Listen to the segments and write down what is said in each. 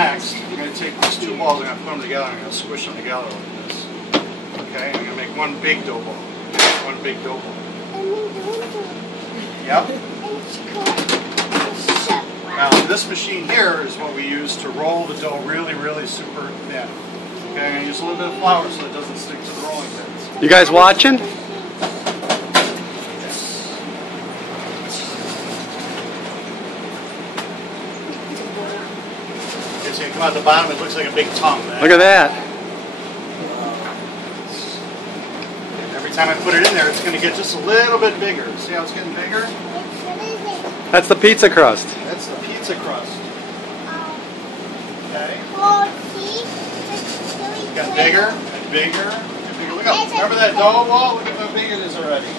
next, I'm going to take these two balls and I'm going to put them together and I'm going to squish them together like this. Okay, I'm going to make one big dough ball. One big dough ball. Yep. Now this machine here is what we use to roll the dough really, really super thin. Okay, I'm going to use a little bit of flour so it doesn't stick to the rolling pins. You guys watching? So you come out the bottom, it looks like a big tongue. Man. Look at that. And every time I put it in there, it's going to get just a little bit bigger. See how it's getting bigger? That's the pizza crust. That's the pizza crust. Okay? It got bigger and bigger and bigger. Look up. Remember that dough ball? Look at how big it is already.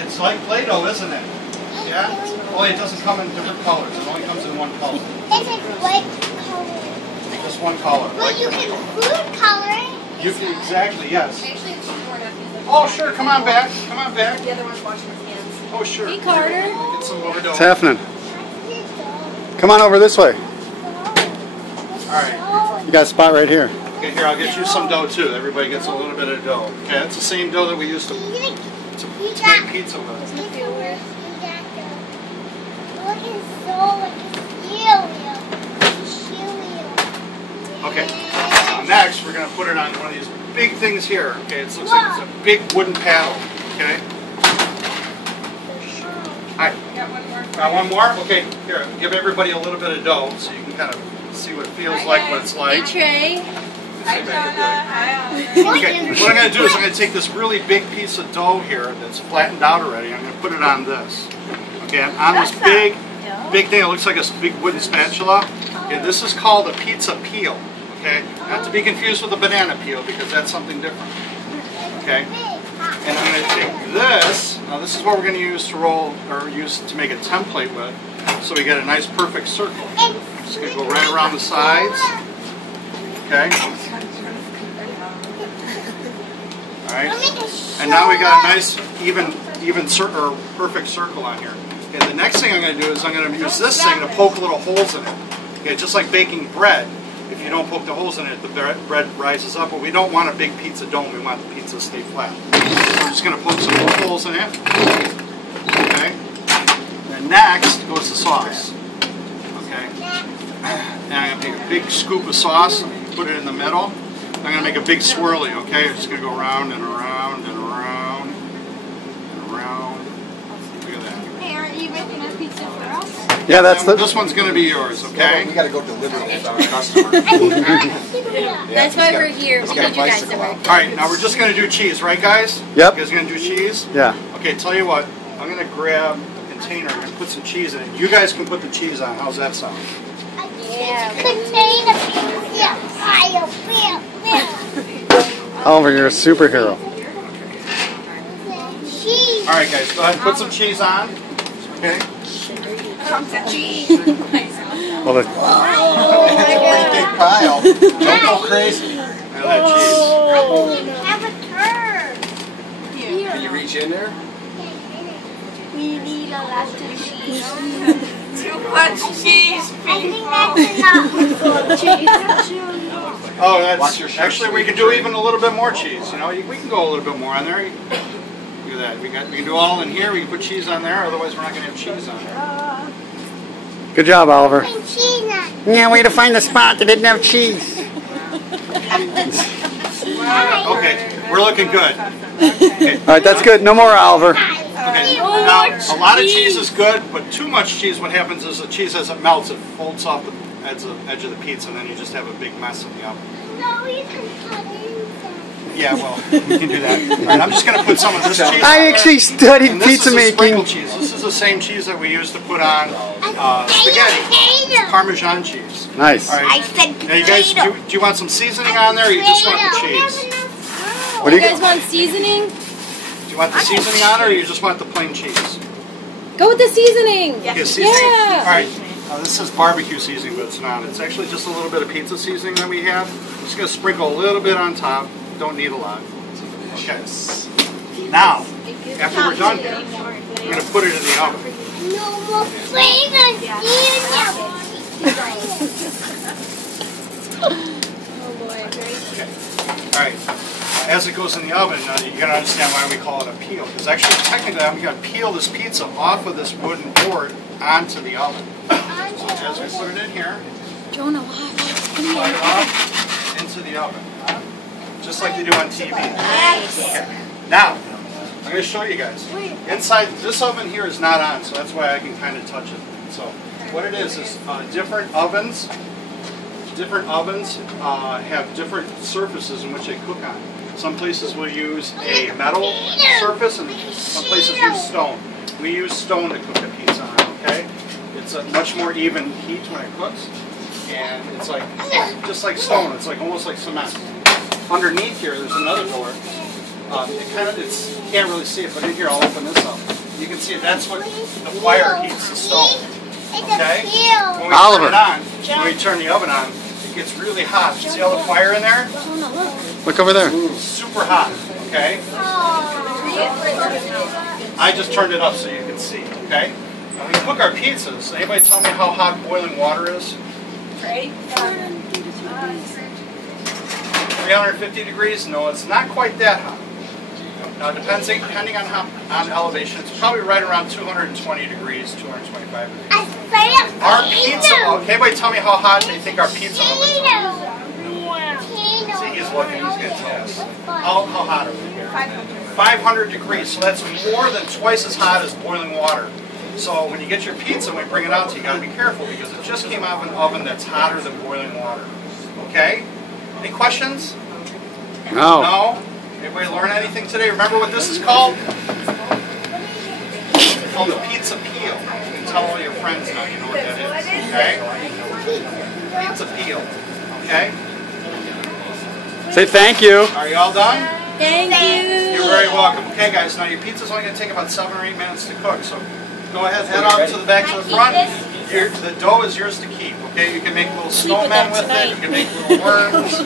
It's like Play-Doh, isn't it? Yeah? Only it doesn't come in different colors. It only comes in one color. It's a white color. Just one color. Well, you can food color it. You can, exactly, yes. Actually, it's more enough. Oh, sure. Come on back. Come on back. The other one's washing his hands. Oh, sure. Hey, Carter. Get some more dough. What's happening? Come on over this way. All right. You got a spot right here. Okay, here, I'll get you some dough, too. Everybody gets a little bit of dough. Okay, that's the same dough that we used to make pizza with. Okay, now next we're going to put it on one of these big things here. Okay, it looks like it's a big wooden paddle. Okay. Alright. Got one more? Okay, here, give everybody a little bit of dough so you can kind of see what it feels like, what it's like. Hey, Trey. Okay, what I'm going to do is I'm going to take this really big piece of dough here that's flattened out already. I'm going to put it on this. Okay, on this big thing. It looks like a big wooden spatula. Okay, this is called a pizza peel. Okay, not to be confused with a banana peel because that's something different. Okay, and I'm going to take this. Now this is what we're going to use to roll or use to make a template with, so we get a nice perfect circle. Just going to go right around the sides. Okay. All right. And now we got a nice even perfect circle on here. Okay, the next thing I'm going to do is I'm going to use this thing to poke little holes in it. Okay, just like baking bread. If you don't poke the holes in it, the bread rises up. But we don't want a big pizza dome. We want the pizza to stay flat. So we're just going to poke some little holes in it. Okay. And next goes the sauce. Okay. And I'm going to take a big scoop of sauce, put it in the middle. I'm going to make a big swirly. Okay, I'm just going to go around and around and around and around. Look at that. Hey, aren't you making a pizza for us? Yeah, that's the. This one's going to be yours, okay? We got to go deliver it with our customer. That's why we're here. We need you guys to work. All right, now we're just going to do cheese, right, guys? Yep. You guys going to do cheese? Yeah. Okay, tell you what. I'm going to grab a container and put some cheese in it. You guys can put the cheese on. How's that sound? Oliver, you're a superhero. All right, guys, go ahead and put some cheese on. Okay. Chunks of cheese. Well, It's a pretty big pile. Don't go crazy. Now that Can you reach in there? We need a lot of cheese. Too much cheese, I think that's enough. cheese. Oh, that's actually we can do even a little bit more cheese. You know, we can go a little bit more on there. Look at that. We can do all in here. We can put cheese on there. Otherwise, we're not going to have cheese on there. good job, Oliver. Yeah, way to find the spot that didn't have cheese. Okay, we're looking good. Okay. All right, that's good. No more, Oliver. Okay. Now, a lot of cheese is good, but too much cheese, what happens is the cheese, as it melts, it folds off the edge of the pizza, and then you just have a big mess in the oven. No, you can cut it. Yeah, well, we can do that. All right, I'm just going to put some of this cheese I actually studied and this pizza is making. sprinkle cheese. This is the same cheese that we use to put on spaghetti. It's Parmesan cheese. Nice. All right. Now, you guys, do you want some seasoning on there, or you just want the cheese? What do You guys want seasoning? Do you want the seasoning on it, or you just want the plain cheese? Go with the seasoning. Okay, seasoning. Yeah. All right. This is barbecue seasoning, but it's not. It's actually just a little bit of pizza seasoning that we have. I'm just going to sprinkle a little bit on top. Don't need a lot. Okay. Now, after we're done here, I'm going to put it in the oven. No more flavors. Oh boy. Okay. Alright. As it goes in the oven, you gotta understand why we call it a peel. Because actually, technically, I'm gonna peel this pizza off of this wooden board onto the oven. So as we put it in here, Jonah, slide it off into the oven. Just like they do on TV. Nice. Okay. Now, I'm going to show you guys. Inside, this oven here is not on, so that's why I can kind of touch it. So, what it is different ovens. Different ovens have different surfaces in which they cook on. Some places will use a metal surface, and some places use stone. We use stone to cook the pizza on. Okay, it's a much more even heat when it cooks, and it's like just like stone. It's like almost like cement. Underneath here, there's another door. You can't really see it, but in here, I'll open this up. You can see that's what the fire heats the stone. Okay? When we turn the oven on, it gets really hot. See all the fire in there? Look over there. Super hot. Okay? I just turned it up so you can see. Okay? Now we cook our pizzas. Anybody tell me how hot boiling water is? 350 degrees? No, it's not quite that hot. Now, depending on elevation, it's probably right around 220 degrees, 225 degrees. Our pizza, okay, everybody tell me how hot they think our pizza ovens are. See, he's looking, he's going to tell us. How hot are we here? 500 degrees, so that's more than twice as hot as boiling water. So when you get your pizza, when you bring it out to you, got to be careful because it just came out of an oven that's hotter than boiling water. Okay? Any questions? No. No? Anybody learn anything today? Remember what this is called? It's called a pizza peel. You can tell all your friends now you know what that is. Okay? Pizza peel. Okay? Say thank you. Are you all done? Thank you. You're very welcome. Okay, guys, now your pizza's only going to take about 7 or 8 minutes to cook, so go ahead, head out to the back to the front. The dough is yours to keep, okay? You can make little snowmen with it, you can make little worms.